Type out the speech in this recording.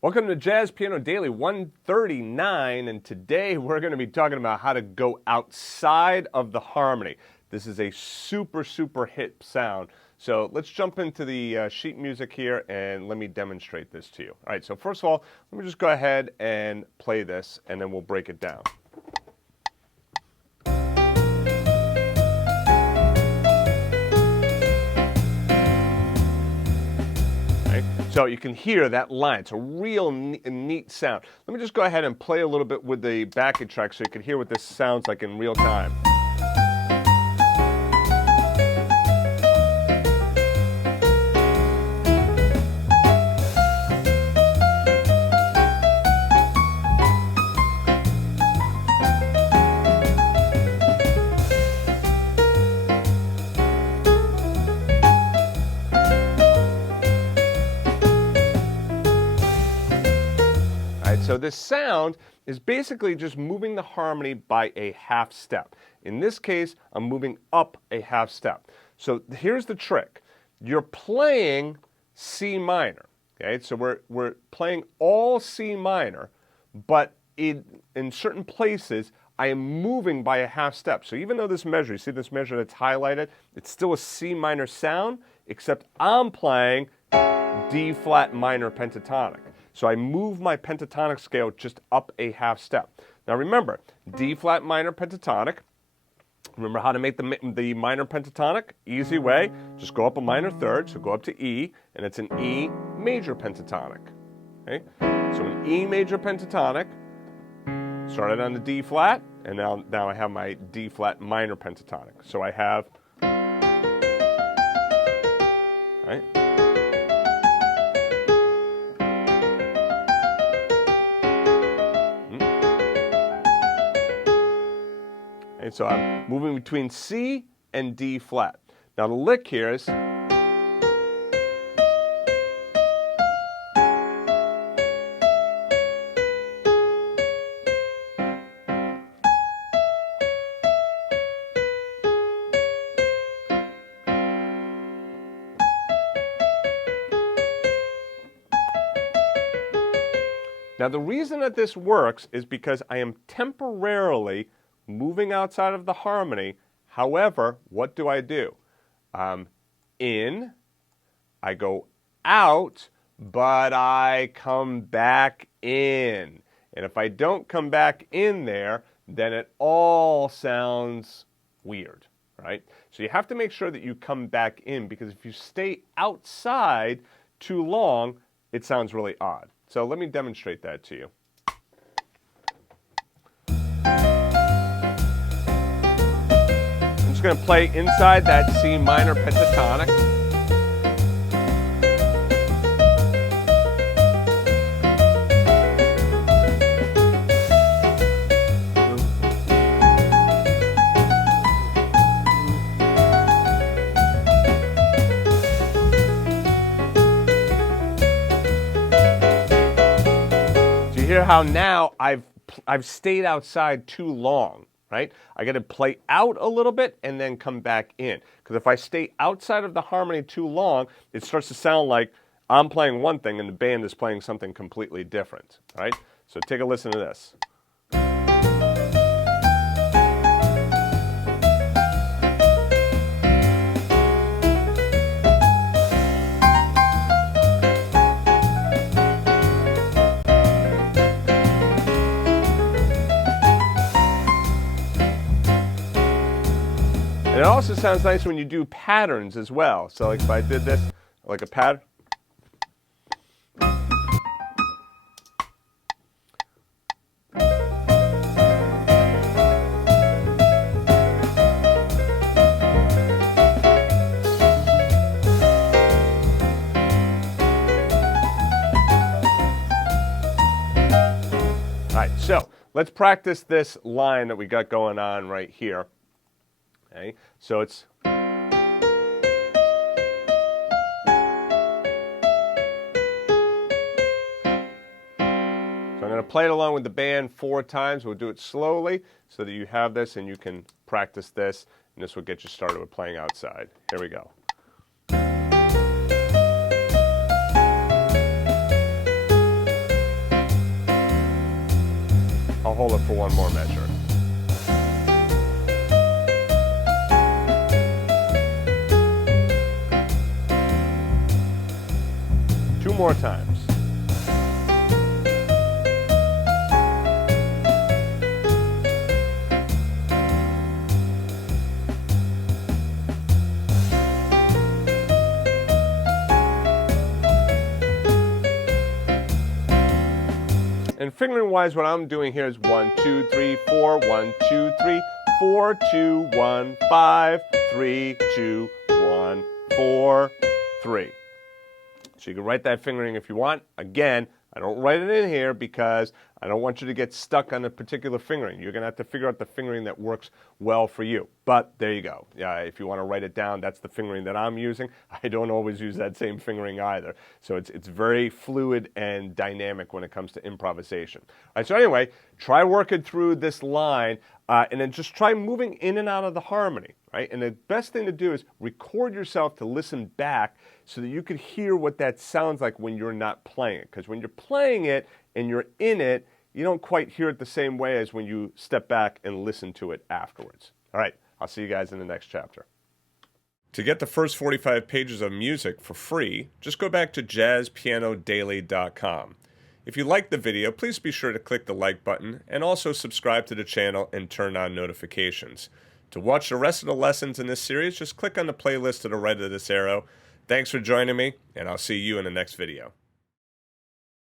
Welcome to Jazz Piano Daily 139, and today we're going to be talking about how to go outside of the harmony. This is a super hit sound. So let's jump into the sheet music here and let me demonstrate this to you. All right, so first of all, let me just go ahead and play this and then we'll break it down. So you can hear that line. It's a real neat sound. Let me just go ahead and play a little bit with the backing track so you can hear what this sounds like in real time. So this sound is basically just moving the harmony by a half step. In this case, I'm moving up a half step. So here's the trick. You're playing C minor. Okay? So we're playing all C minor, but in certain places, I am moving by a half step. So even though this measure, you see this measure that's highlighted, it's still a C minor sound, except I'm playing D flat minor pentatonic. So I move my pentatonic scale just up a half step. Now remember, D flat minor pentatonic. Remember how to make the minor pentatonic? Easy way, just go up a minor third, so go up to E, and it's an E major pentatonic. Okay? So an E major pentatonic, started on the D flat, and now I have my D flat minor pentatonic. So I have, right? And so I'm moving between C and D flat. Now the lick here is, now the reason that this works is because I am temporarily moving outside of the harmony. However, what do? In, I go out, but I come back in. And if I don't come back in there, then it all sounds weird, right? So you have to make sure that you come back in, because if you stay outside too long, it sounds really odd. So let me demonstrate that to you. I'm just going to play inside that C minor pentatonic. Do you hear how now I've stayed outside too long? Right? I got to play out a little bit and then come back in. Because if I stay outside of the harmony too long, it starts to sound like I'm playing one thing and the band is playing something completely different. Right? So take a listen to this. And it also sounds nice when you do patterns as well. So like if I did this, like a pattern. All right, so let's practice this line that we got going on right here. Okay, so it's, so I'm going to play it along with the band 4 times. We'll do it slowly so that you have this and you can practice this, and this will get you started with playing outside. Here we go. hold it for one more measure. Two more times. And fingering wise, what I'm doing here is 1, 2, 3, 4, 1, 2, 3, 4, 2, 1, 5, 3, 2, 1, 4, 3. So you can write that fingering if you want. Again, I don't write it in here because I don't want you to get stuck on a particular fingering. You're going to have to figure out the fingering that works well for you. But there you go. If you want to write it down, that's the fingering that I'm using. I don't always use that same fingering either. So it's very fluid and dynamic when it comes to improvisation. All right, so anyway, try working through this line and then just try moving in and out of the harmony. Right? And the best thing to do is record yourself to listen back so that you could hear what that sounds like when you're not playing it. Because when you're playing it and you're in it, you don't quite hear it the same way as when you step back and listen to it afterwards. All right, I'll see you guys in the next chapter. To get the first 45 pages of music for free, just go back to jazzpianodaily.com. If you liked the video, please be sure to click the like button and also subscribe to the channel and turn on notifications. To watch the rest of the lessons in this series, just click on the playlist to the right of this arrow. Thanks for joining me, and I'll see you in the next video.